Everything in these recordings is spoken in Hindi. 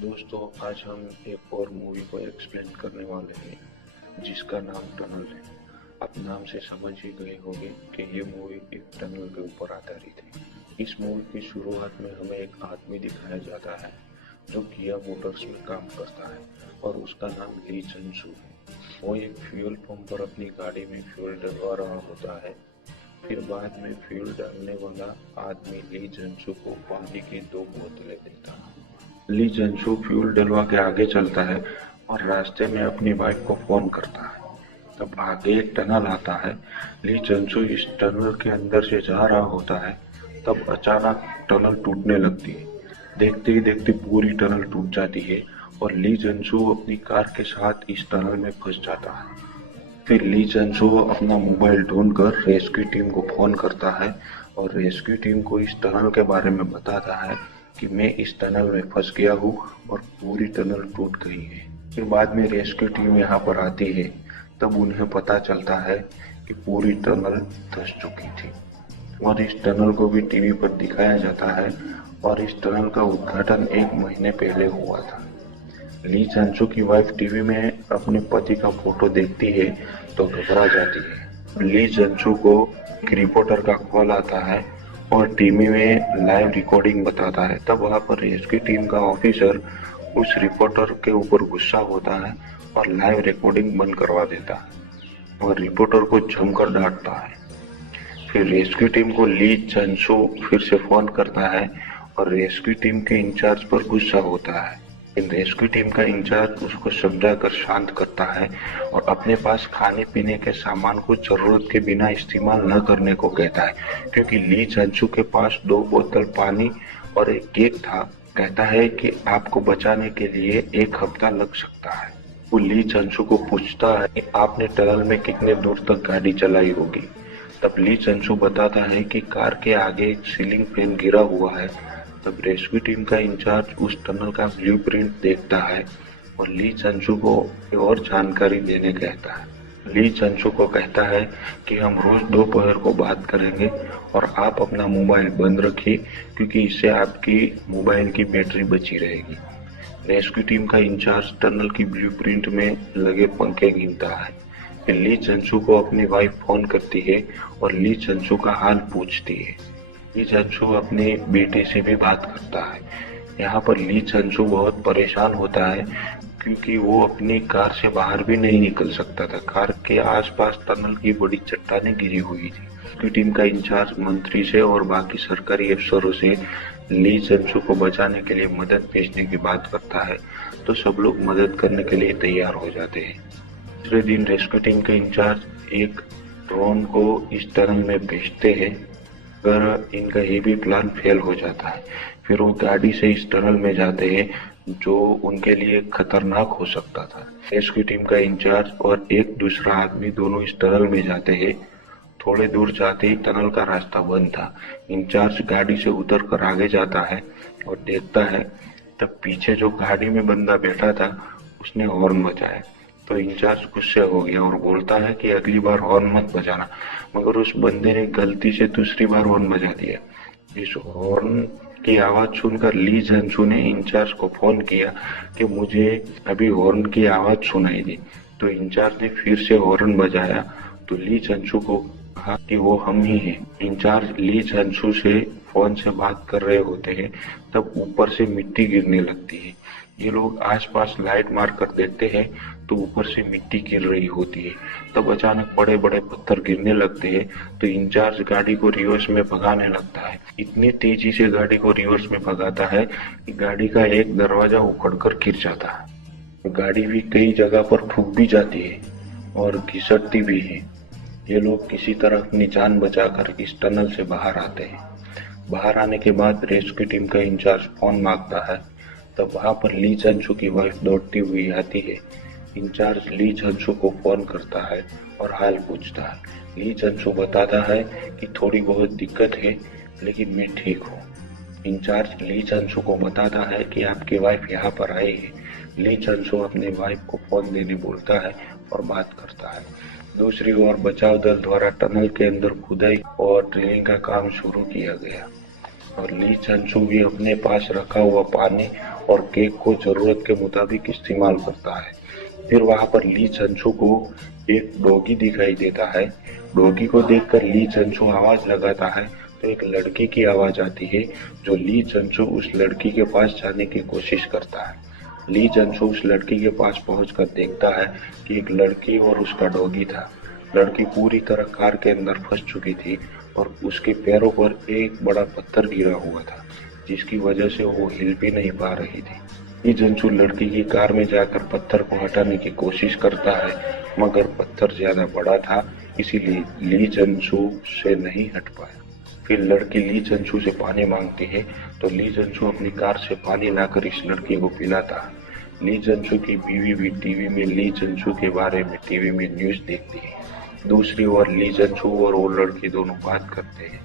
दोस्तों, आज हम एक और मूवी को एक्सप्लेन करने वाले हैं जिसका नाम टनल है। आप नाम से समझ ही गए होंगे कि ये मूवी एक टनल के ऊपर आधारित है। इस मूवी की शुरुआत में हमें एक आदमी दिखाया जाता है जो किया मोटर्स में काम करता है और उसका नाम ली जंसू है। वो एक फ्यूल पंप पर अपनी गाड़ी में फ्यूल डलवा रहा होता है। फिर बाद में फ्यूल डालने वाला आदमी ली जंसू को पानी की 2 बोतलें देता है। ली जंसू फ्यूल डलवा के आगे चलता है और रास्ते में अपनी वाइफ को फोन करता है। तब आगे एक टनल आता है। ली जंसू इस टनल के अंदर से जा रहा होता है। तब अचानक टनल टूटने लगती है। देखते ही देखते पूरी टनल टूट जाती है और ली जंसू अपनी कार के साथ इस टनल में फंस जाता है। फिर ली जंसू अपना मोबाइल ढूंढकर रेस्क्यू टीम को फोन करता है और रेस्क्यू टीम को इस टनल के बारे में बताता है कि मैं इस टनल में फंस गया हूँ और पूरी टनल टूट गई है। फिर बाद में रेस्क्यू टीम यहाँ पर आती है। तब उन्हें पता चलता है कि पूरी टनल धंस चुकी थी और इस टनल को भी टीवी पर दिखाया जाता है और इस टनल का उद्घाटन 1 महीने पहले हुआ था। ली जंसू की वाइफ टीवी में अपने पति का फोटो देखती है तो घबरा जाती है। ली जंसू को एक रिपोर्टर का कॉल आता है और टीवी में लाइव रिकॉर्डिंग बताता है। तब वहां पर रेस्क्यू टीम का ऑफिसर उस रिपोर्टर के ऊपर गुस्सा होता है और लाइव रिकॉर्डिंग बंद करवा देता है और रिपोर्टर को जमकर डांटता है। फिर रेस्क्यू टीम को ली जंसू फिर से फोन करता है और रेस्क्यू टीम के इंचार्ज पर गुस्सा होता है। रेस्क्यू टीम का इंचार्ज उसको समझाकर शांत करता है और अपने पास खाने पीने के सामान को जरूरत के बिना इस्तेमाल न करने को कहता है, क्योंकि ली जंसू के पास 2 बोतल पानी और एक केक था। कहता है कि आपको बचाने के लिए 1 हफ्ता लग सकता है। वो ली जंसू को पूछता है कि आपने टनल में कितने दूर तक गाड़ी चलाई होगी। तब ली जंसू बताता है कि कार के आगे एक सीलिंग फैन गिरा हुआ है। तब रेस्क्यू टीम का इंचार्ज उस टनल का ब्लूप्रिंट देखता है और ली जंसू को और जानकारी देने कहता है। ली जंसू को कहता है कि हम रोज दोपहर को बात करेंगे और आप अपना मोबाइल बंद रखिए, क्योंकि इससे आपकी मोबाइल की बैटरी बची रहेगी। रेस्क्यू टीम का इंचार्ज टनल की ब्लूप्रिंट में लगे पंखे गिनता है। फिर ली जंसू को अपनी वाइफ फोन करती है और ली जंसू का हाल पूछती है। ली जंसू अपने बेटे से भी बात करता है। यहाँ पर ली जंसू बहुत परेशान होता है क्योंकि वो अपनी कार से बाहर भी नहीं निकल सकता था। कार के आसपास टनल की बड़ी चट्टानें गिरी हुई थी। उसकी टीम का इंचार्ज मंत्री से और बाकी सरकारी अफसरों से ली जंसू को बचाने के लिए मदद भेजने की बात करता है, तो सब लोग मदद करने के लिए तैयार हो जाते हैं। दूसरे दिन रेस्क्यू टीम के इंचार्ज एक ड्रोन को इस टनल में भेजते हैं अगर इनका ये भी प्लान फेल हो जाता है। फिर वो गाड़ी से इस टनल में जाते हैं जो उनके लिए खतरनाक हो सकता था। रेस्क्यू टीम का इंचार्ज और एक दूसरा आदमी दोनों इस टनल में जाते हैं। थोड़े दूर जाते ही टनल का रास्ता बंद था। इंचार्ज गाड़ी से उतर कर आगे जाता है और देखता है तब पीछे जो गाड़ी में बंदा बैठा था उसने हॉर्न बजाया। तो इंचार्ज गुस्से हो गया और बोलता है कि अगली बार हॉर्न मत बजाना, मगर उस बंदे ने गलती से दूसरी बार हॉर्न बजा दिया। इस हॉर्न की आवाज सुनकर ली जंसू ने इंचार्ज को फोन किया कि मुझे अभी हॉर्न की आवाज सुनाई दी। तो इंचार्ज ने फिर से हॉर्न बजाया तो ली जंसू को कहा कि वो हम ही हैं। इंचार्ज ली जंसू से फोन से बात कर रहे होते हैं, तब ऊपर से मिट्टी गिरने लगती है। ये लोग आसपास लाइट मार कर देखते हैं तो ऊपर से मिट्टी गिर रही होती है। तब अचानक बड़े बड़े पत्थर गिरने लगते हैं तो इंचार्ज गाड़ी को रिवर्स में भगाने लगता है। इतनी तेजी से गाड़ी को रिवर्स में भगाता है कि गाड़ी का एक दरवाजा उखड़कर गिर जाता है। गाड़ी भी कई जगह पर ठुक भी जाती है और घिसटती भी है। ये लोग किसी तरह अपनी जान बचाकर इस टनल से बाहर आते हैं। बाहर आने के बाद रेस्क्यू टीम का इंचार्ज फोन मांगता है। तब वहां पर ली जंसू की वाइफ दौड़ती हुई आती है। इंचार्ज ली जंसू को फोन करता है और हाल पूछता है। ली जंसू बताता है कि थोड़ी बहुत दिक्कत है लेकिन मैं ठीक हूँ। इंचार्ज ली जंसू को बताता है कि आपकी वाइफ यहाँ पर आई है। ली जंसू अपने वाइफ को फोन देने बोलता है और बात करता है। दूसरी ओर बचाव दल द्वारा टनल के अंदर खुदाई और ड्रिलिंग का काम शुरू किया गया और ली चंचू भी अपने पास रखा हुआ पानी और केक को जरूरत के मुताबिक इस्तेमाल करता है। फिर वहां पर ली चंचू को एक डॉगी दिखाई देता है। डॉगी को देखकर ली चंचू आवाज लगाता है तो एक लड़की की आवाज आती है, जो ली चंचू उस लड़की के पास जाने की कोशिश करता है। ली चंचू उस लड़की के पास पहुंचकर देखता है कि एक लड़की और उसका डॉगी था। लड़की पूरी तरह कार के अंदर फंस चुकी थी और उसके पैरों पर एक बड़ा पत्थर गिरा हुआ था, जिसकी वजह से वो हिल भी नहीं पा रही थी। ली चंचू लड़की की कार में जाकर पत्थर को हटाने की कोशिश करता है, मगर पत्थर ज्यादा बड़ा था, इसीलिए ली चंचू से नहीं हट पाया। फिर लड़की ली चंचू से पानी मांगती है तो ली चंचू अपनी कार से पानी लाकर इस लड़की को पिलाता है। ली चंचू की बीवी भी टीवी में ली चंचू के बारे में टीवी में न्यूज देखती है। दूसरी ओर ली चंचू और वो लड़की दोनों बात करते हैं।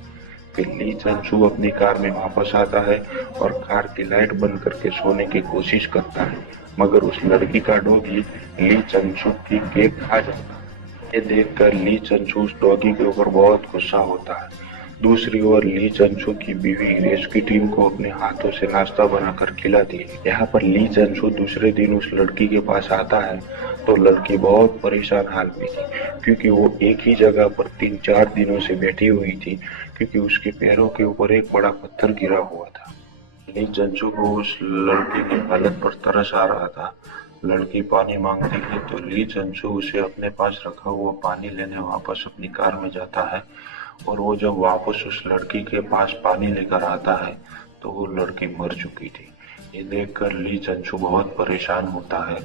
फिर ली चंचू अपनी कार में वापस आता है और कार की लाइट बंद करके सोने की कोशिश करता है, मगर उस लड़की का डॉगी ली चंचू की केक खा जाता है। ये देखकर ली चंचू उस डॉगी के ऊपर बहुत गुस्सा होता है। दूसरी ओर ली चंचू की बीवी रेस्क्यू टीम को अपने हाथों से नाश्ता बनाकर खिलाती है। यहाँ पर ली चंचू दूसरे दिन उस लड़की के पास आता है तो लड़की बहुत परेशान हाल में थी, क्योंकि वो एक ही जगह पर 3-4 दिनों से बैठी हुई थी, क्योंकि उसके पैरों के ऊपर एक बड़ा पत्थर गिरा हुआ था। ली चंचू को उस लड़की की हालत पर तरस आ रहा था। लड़की पानी मांगती है तो ली चंचू उसे अपने पास रखा हुआ पानी लेने वापस अपनी कार में जाता है, और वो जब वापस उस लड़की के पास पानी लेकर आता है तो वो लड़की मर चुकी थी। ये देखकर ली चंचू बहुत परेशान होता है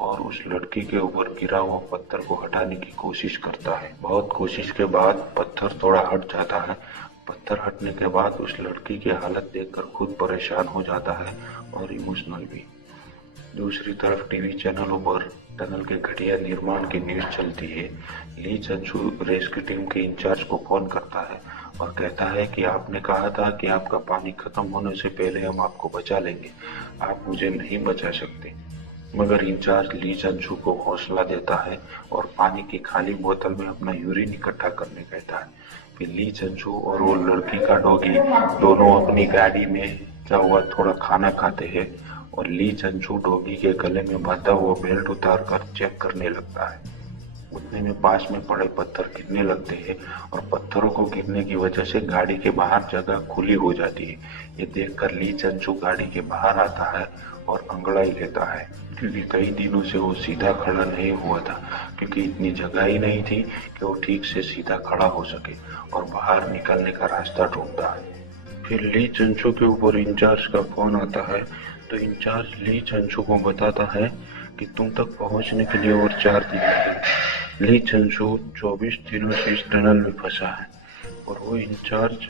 और उस लड़की के ऊपर गिरा हुआ पत्थर को हटाने की कोशिश करता है। बहुत कोशिश के बाद पत्थर थोड़ा हट जाता है। पत्थर हटने के बाद उस लड़की की हालत देखकर खुद परेशान हो जाता है और इमोशनल भी। दूसरी तरफ टीवी चैनलों पर टनल के घटिया निर्माण की न्यूज चलती है। ली चंचू रेस्क्यू टीम के इंचार्ज को फोन करता है और कहता है कि आपने कहा था कि आपका पानी खत्म होने से पहले हम आपको बचा लेंगे, आप मुझे नहीं बचा सकते। मगर इंचार्ज ली चंचू को हौसला देता है और पानी की खाली बोतल में अपना यूरिन इकट्ठा करने कहता है। फिर ली चंचू और वो लड़की का डॉगी दोनों अपनी गाड़ी में जा हुआ थोड़ा खाना खाते हैं और ली चंचू डॉगी के गले में बांधा हुआ बेल्ट उतार कर चेक करने लगता है। उतने में पास में पड़े पत्थर गिरने लगते हैं और पत्थरों को गिरने की वजह से गाड़ी के बाहर जगह खुली हो जाती है। ये देखकर ली चंचू गाड़ी के बाहर आता है और अंगड़ाई लेता है, क्योंकि कई दिनों से वो सीधा खड़ा नहीं हुआ था, क्योंकि इतनी जगह ही नहीं थी कि वो ठीक से सीधा खड़ा हो सके, और बाहर निकलने का रास्ता ढूंढता है। फिर ली चंचू के ऊपर इंचार्ज का फोन आता है तो इंचार्ज ली चंचू को बताता है कि तुम तक पहुंचने के लिए और 4 दिन लगेंगे। ली चंचू 24 दिनों से इस टनल में फंसा है और वो इंचार्ज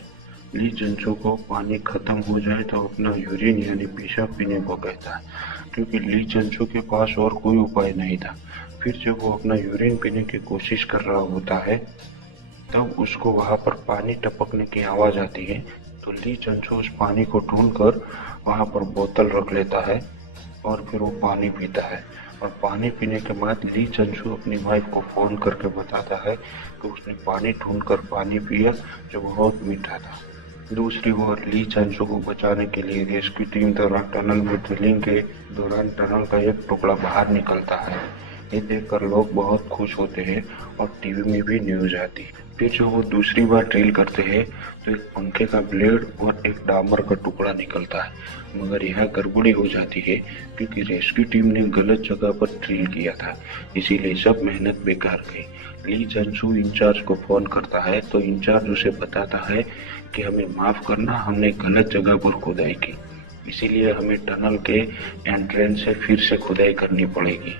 ली चंचू को पानी खत्म हो जाए तो अपना यूरिन यानी पेशाब पीने को कहता है, क्योंकि ली चंचू के पास और कोई उपाय नहीं था। फिर जब वो अपना यूरिन पीने की कोशिश कर रहा होता है तब उसको वहां पर पानी टपकने की आवाज आती है, तो ली चंचू उस पानी को ढूंढकर वहां पर बोतल रख लेता है और फिर वो पानी पीता है। और पानी पीने के बाद ली चंचू अपनी वाइफ को फोन करके बताता है कि उसने पानी ढूंढकर पानी पिया जो बहुत मीठा था। दूसरी ओर ली चंचू को बचाने के लिए रेस्क्यू टीम द्वारा टनल में ड्रिलिंग के दौरान टनल का एक टुकड़ा बाहर निकलता है। ये देखकर लोग बहुत खुश होते हैं और टीवी में भी न्यूज आती है। फिर जब वो दूसरी बार ड्रिल करते हैं तो एक पंखे का ब्लेड और एक डामर का टुकड़ा निकलता है, मगर यहाँ गड़बड़ी हो जाती है क्योंकि रेस्क्यू टीम ने गलत जगह पर ड्रिल किया था, इसीलिए सब मेहनत बेकार गई। ली चंचू इंचार्ज को फोन करता है तो इंचार्ज उसे बताता है कि हमें माफ करना, हमने गलत जगह पर खुदाई की, इसीलिए हमें टनल के एंट्रेंस से फिर से खुदाई करनी पड़ेगी।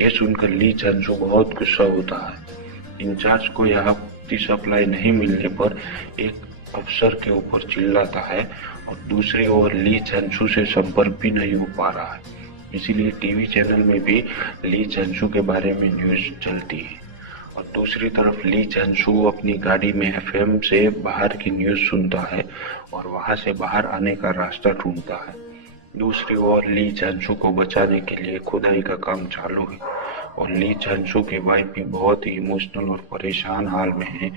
ये सुनकर ली चंचू बहुत गुस्सा होता है। इंचार्ज को यहाँ सप्लाई नहीं मिलने पर एक अफसर के ऊपर चिल्लाता है और दूसरी ओर ली चंचू से संपर्क भी नहीं हो पा रहा है, इसीलिए टीवी चैनल में भी ली चंचू के बारे में न्यूज चलती है। और दूसरी तरफ ली चंचू अपनी गाड़ी में एफएम से बाहर की न्यूज सुनता है और वहां से बाहर आने का रास्ता ढूंढता है। दूसरी ओर ली चंचू को बचाने के लिए खुदाई का काम चालू है। और ली चांसू की वाइफ भी बहुत ही इमोशनल और परेशान हाल में है,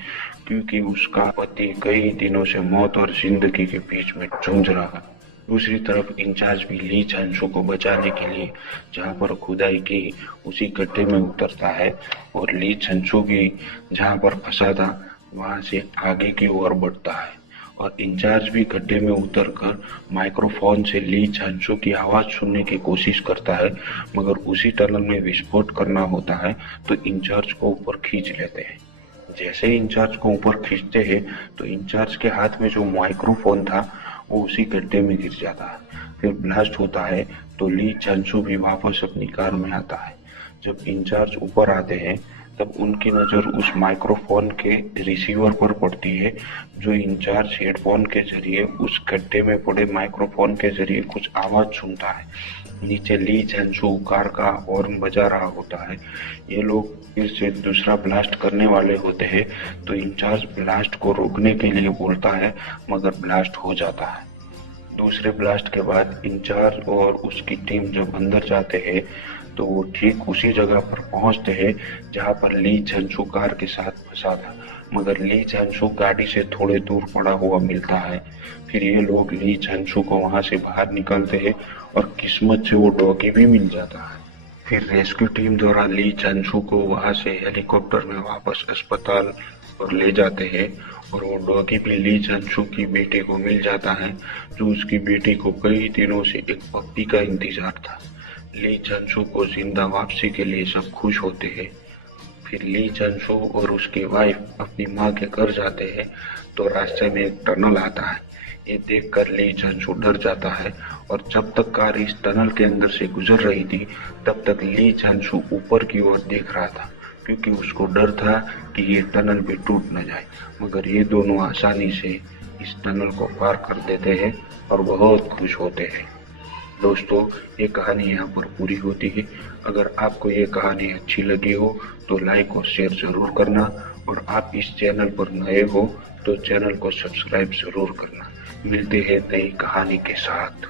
क्योंकि उसका पति कई दिनों से मौत और जिंदगी के बीच में जूझ रहा है। दूसरी तरफ इंचार्ज भी ली चांसू को बचाने के लिए जहां पर खुदाई की उसी गड्ढे में उतरता है, और ली चांसू भी जहां पर फंसा था वहां से आगे की ओर बढ़ता है, और इंचार्ज भी गड्ढे में उतरकर माइक्रोफोन से ली चांसू की आवाज सुनने की कोशिश करता है, मगर उसी टनल में विस्फोट करना होता है तो इंचार्ज को ऊपर खींच लेते हैं। जैसे ही इंचार्ज को ऊपर खींचते हैं तो इंचार्ज के हाथ में जो माइक्रोफोन था वो उसी गड्ढे में गिर जाता है। फिर ब्लास्ट होता है तो ली चांसू भी वापस अपनी कार में आता है। जब इंचार्ज ऊपर आते हैं तब उनकी नजर उस माइक्रोफोन के रिसीवर पर पड़ती है, जो इंचार्ज हेडफोन के जरिए उस गड्ढे में पड़े माइक्रोफोन के जरिए कुछ आवाज सुनता है। नीचे ली चांसू कार का हॉर्न बजा रहा होता है। ये लोग फिर से दूसरा ब्लास्ट करने वाले होते हैं तो इंचार्ज ब्लास्ट को रोकने के लिए बोलता है, मगर ब्लास्ट हो जाता है। दूसरे ब्लास्ट के बाद इंचार्ज और उसकी टीम जब अंदर जाते हैं तो वो ठीक उसी जगह पर पहुंचते हैं जहां पर ली चांसू कार के साथ फंसा था, मगर ली चांसू गाड़ी से थोड़े दूर पड़ा हुआ मिलता है। फिर ये लोग ली चांसू को वहां से बाहर निकालते हैं और किस्मत से वो डॉगी भी मिल जाता है। फिर रेस्क्यू टीम द्वारा ली चांसू को वहां से हेलीकॉप्टर में वापस अस्पताल और ले जाते हैं, और वो डॉगी भी ली चांसू की बेटी को मिल जाता है, जो उसकी बेटी को कई दिनों से एक पप्पी का इंतजार था। ली चांसू को जिंदा वापसी के लिए सब खुश होते हैं। फिर ली चांसू और उसकी वाइफ अपनी माँ के घर जाते हैं तो रास्ते में एक टनल आता है। ये देखकर ली चांसू डर जाता है, और जब तक कार इस टनल के अंदर से गुजर रही थी तब तक ली चांसू ऊपर की ओर देख रहा था, क्योंकि उसको डर था कि ये टनल भी टूट न जाए। मगर ये दोनों आसानी से इस टनल को पार कर देते हैं और बहुत खुश होते हैं। दोस्तों, ये कहानी यहाँ पर पूरी होती है। अगर आपको ये कहानी अच्छी लगी हो तो लाइक और शेयर जरूर करना, और आप इस चैनल पर नए हो तो चैनल को सब्सक्राइब जरूर करना। मिलते हैं नई कहानी के साथ।